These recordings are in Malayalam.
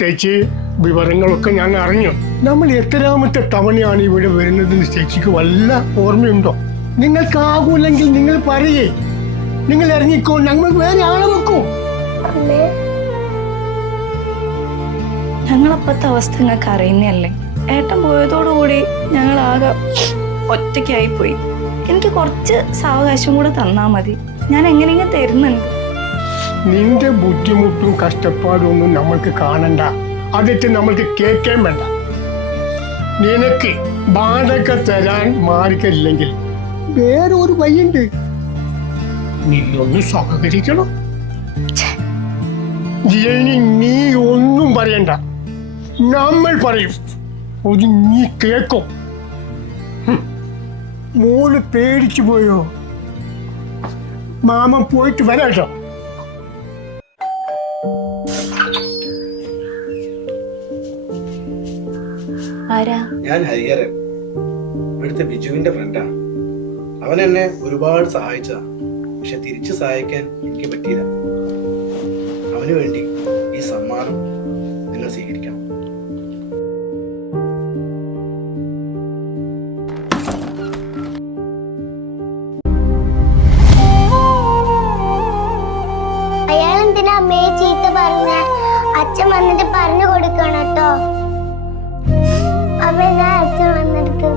ചേച്ചി വിവരങ്ങളൊക്കെ ഞാൻ അറിഞ്ഞു. നമ്മൾ എത്രാമത്തെ തവണയാണ് ഇവിടെ വരുന്നതെന്ന് ചേച്ചിക്ക് വല്ല ഓർമ്മയുണ്ടോ? നിങ്ങൾക്കാകൂല്ലെങ്കിൽ നിങ്ങൾ പറയേ, നിങ്ങൾ ഇറങ്ങിക്കോ, ഞങ്ങൾ വേറെ ആളെ വെക്കും. ഞങ്ങളപ്പത്തെ അവസ്ഥ നിങ്ങൾക്ക് അറിയുന്നല്ലേ. ഏട്ടൻ പോയതോടുകൂടി ഞങ്ങൾ ആകെ ഒറ്റയ്ക്കായി പോയി. എനിക്ക് കുറച്ച് സാവകാശം കൂടെ തന്നാ മതി, ഞാൻ എങ്ങനെയെങ്കിലും തരുന്നുണ്ട്. നിന്റെ ബുദ്ധിമുട്ടും കഷ്ടപ്പാടും ഒന്നും നമ്മൾക്ക് കാണണ്ട, അതിട്ട് നമ്മൾക്ക് കേൾക്കാൻ വേണ്ട. നിനക്ക് വാടക തരാൻ മാർഗമില്ലെങ്കിൽ വേറെ ഒരു വഴിയുണ്ട്, നീ ഒന്ന് സഹകരിക്കണം. ഇനി നീ ഒന്നും പറയണ്ട, നമ്മൾ പറയും, ഒരു നീ കേൾക്കും. മോള് പേടിച്ചു പോയോ? മാമൻ പോയിട്ട് വരാട്ടോ. ഞാൻ ഹരിഹരൻ, ഇവിടുത്തെ ബിജുവിന്റെ ഫ്രണ്ടാ. അവൻ എന്നെ ഒരുപാട് സഹായിച്ചതാ, പക്ഷെ തിരിച്ചു സഹായിക്കാൻ എനിക്ക് പറ്റിയില്ല. അവന് വേണ്ടി ഈ സമ്മാനം നിങ്ങൾ സ്വീകരിക്കണം. അയാളെന്തിനാ അമ്മയെ ചീത്ത പറഞ്ഞ? അച്ഛൻ വന്നിട്ട് പറഞ്ഞു കൊടുക്കണം കേട്ടോ. അച്ഛൻ വന്നിട്ട്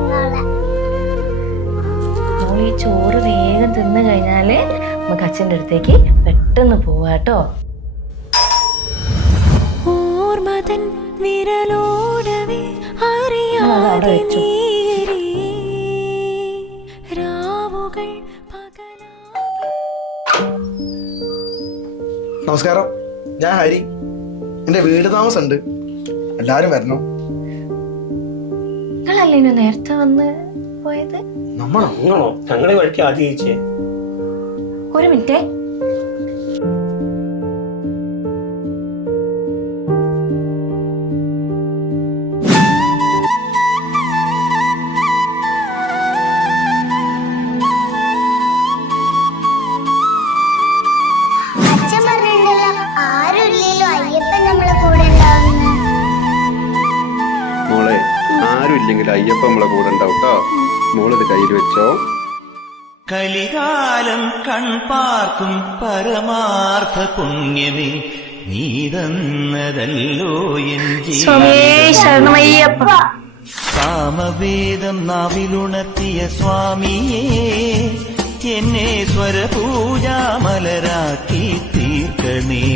ഈ ചോറ് വേഗം തിന്നു കഴിഞ്ഞാല് നമുക്ക് അച്ഛൻ്റെ അടുത്തേക്ക് പെട്ടെന്ന് പോവാട്ടോ. ഓർമ്മതൻ വിരലോടവേ അറിയാതെ രാവുകൾ നമസ്കാരം, ഞാൻ ഹരി. എന്റെ വീട് താമസമുണ്ട്, എല്ലാരും വരണം. നിങ്ങളല്ലേ നേരത്തെ വന്ന് പോയത്? നമ്മളോ? ഞങ്ങളെ വഴിക്ക് ആദ്യം ചോദിച്ചേ. ഒരു മിനിറ്റ്. അച്ഛൻ പറഞ്ഞിട്ടുണ്ടല്ലോ ആരുമില്ലല്ലോ അയ്യപ്പൻ നമ്മളെ കൂടെ ഉണ്ടാവുന്ന. മോളെ, ആരും ഇല്ലെങ്കിൽ അയ്യപ്പ നമ്മളെ കൂടെ ഉണ്ടാവും കേട്ടോ. മോളിത് കയ്യിൽ വെച്ചോ. കലികാലം കൺപാർക്കും പരമാർത്ഥ പുണ്യമേ, നീതന്നതല്ലോ എൻ ശരണമയ്യപ്പ. സാമവേദം നാവിലുണർത്തിയ സ്വാമിയേ, എന്നെ സ്വരപൂജാമലരാക്കി തീർക്കണേ.